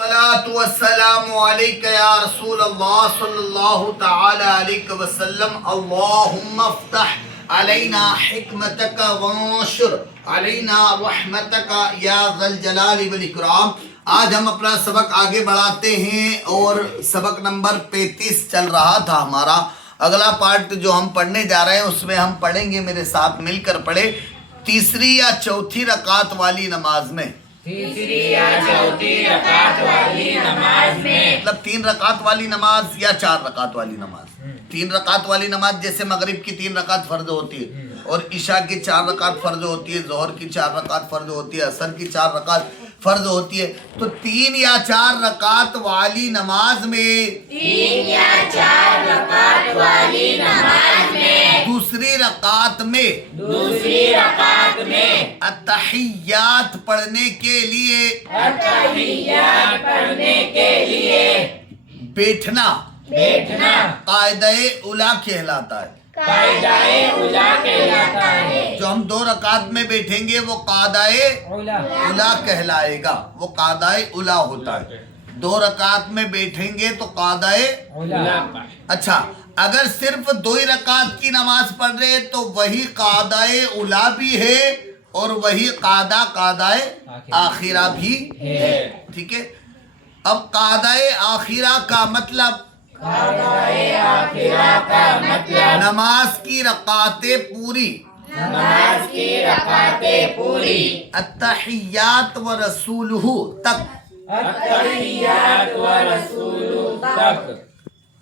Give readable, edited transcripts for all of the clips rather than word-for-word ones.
الصلاة والسلام عليك يا رسول الله صلى الله تعالى عليك وسلم اللهم افتح علينا حكمتك وانشر علينا رحمتك يا ذا الجلال والإكرام۔ آج ہم اپنا سبق آگے بڑھاتے ہیں اور سبق نمبر 35 چل رہا تھا ہمارا۔ اگلا پارٹ جو ہم پڑھنے جا رہے ہیں اس میں ہم پڑھیں گے، میرے ساتھ مل کر پڑھے، تیسری یا چوتھی رکعت والی نماز میں، تیسری یا چوتھی رکعت والی نماز میں، مطلب 3 رکعت والی نماز یا 4 رکعت والی نماز۔ 3 رکعت والی نماز جیسے مغرب کی 3 رکعت فرض ہوتی ہے اور عشاء کی 4 رکعت فرض ہوتی ہے، ظہر کی 4 رکعت فرض ہوتی ہے، عصر کی 4 رکعت فرض ہوتی ہے۔ تو 3 یا 4 رکعت والی نماز میں، 3 یا 4 رکعت والی نماز میں، دوسری رکعت میں التحیات پڑھنے کے لیے التحیات پڑھنے کے لیے بیٹھنا قاعدہ اولیٰ کہلاتا ہے۔ قاعدہ اولیٰ کہلاتا ہے۔ جو ہم 2 رکعت میں بیٹھیں گے وہ قاعدہ اولیٰ کہلائے گا، وہ قاعدہ اولیٰ ہوتا ہے۔ 2 رکعت میں بیٹھیں گے تو قاعدہ اولیٰ۔ اچھا، اگر صرف 2 ہی رکعت کی نماز پڑھ رہے تو وہی قاعدہ اولیٰ بھی ہے اور وہی قاعدہ آخرہ بھی ہے، ٹھیک ہے۔ اب قاعدہ آخرہ کا مطلب نماز کی رکعتیں پوری، التحیات و رسولہ تک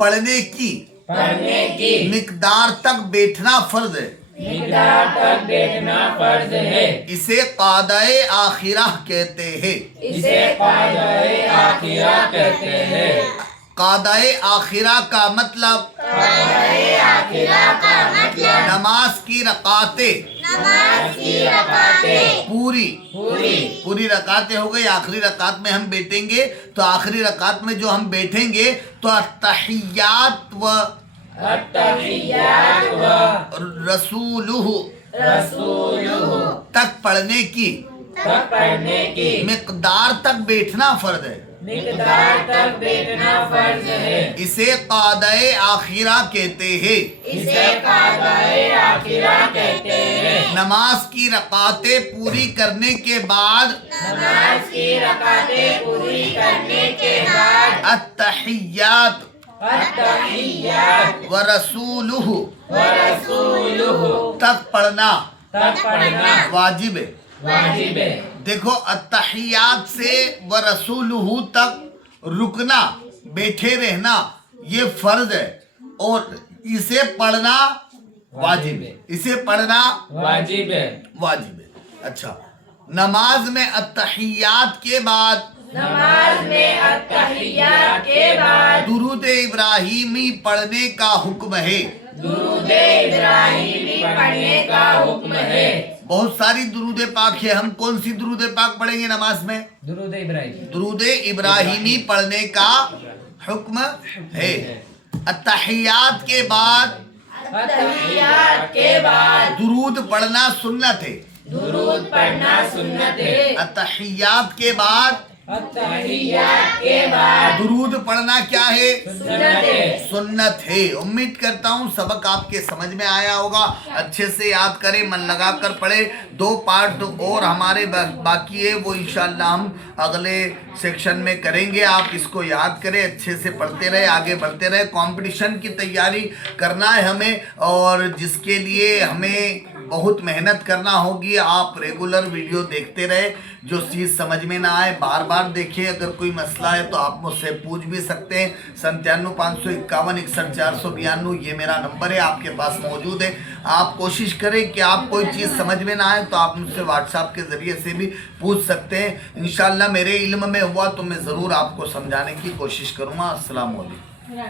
پڑھنے کی مقدار تک بیٹھنا فرض ہے، اسے قاعدہ آخرہ کہتے ہیں۔ قاعدہ آخرہ کا مطلب نماز کی رکعتیں پوری رکعتیں ہو گئی۔ آخری رکعت میں ہم بیٹھیں گے تو آخری رکعت میں جو ہم بیٹھیں گے تو التحیات و رسولہ تک پڑھنے کی مقدار تک بیٹھنا فرض ہے، اسے قاعدہ آخرہ کہتے ہیں۔ نماز کی رکعتیں پوری کرنے کے بعد التحیات و رسولہ تک پڑھنا واجب ہے۔ دیکھو، التحیات سے و رسولہ تک رکنا، بیٹھے رہنا یہ فرض ہے اور اسے پڑھنا واجب ہے، اسے پڑھنا واجب ہے۔ اچھا، نماز میں التحیات کے بعد درود ابراہیمی پڑھنے کا حکم ہے۔ بہت ساری درود پاک ہے، ہم کون سی درود پاک پڑھیں گے نماز میں؟ درود ابراہیمی پڑھنے کا حکم ہے۔ التحیات کے بعد درود پڑھنا سنت ہے، التحیات کے بعد درود پڑھنا کیا ہے؟ سنت ہے۔ امید کرتا ہوں سبق آپ کے سمجھ میں آیا ہوگا، اچھے سے یاد کریں، من لگا کر پڑھیں۔ 2 پارٹ اور ہمارے باقی ہے، وہ انشاءاللہ ہم اگلے سیکشن میں کریں گے۔ آپ اس کو یاد کریں، اچھے سے پڑھتے رہے، آگے بڑھتے رہے۔ کمپٹیشن کی تیاری کرنا ہے ہمیں اور جس کے لیے ہمیں بہت محنت کرنا ہوگی۔ آپ ریگولر ویڈیو دیکھتے رہے، جو چیز سمجھ میں نہ آئے بار بار دیکھیں۔ اگر کوئی مسئلہ ہے تو آپ مجھ سے پوچھ بھی سکتے ہیں۔ 97 551 61 492 یہ میرا نمبر ہے، آپ کے پاس موجود ہے۔ آپ کوشش کریں کہ آپ کوئی چیز سمجھ میں نہ آئے تو آپ مجھ سے واٹس ایپ کے ذریعے سے بھی پوچھ سکتے ہیں۔ انشاءاللہ میرے علم میں ہوا تو میں ضرور آپ کو سمجھانے کی کوشش کروں گا۔ السلام علیکم۔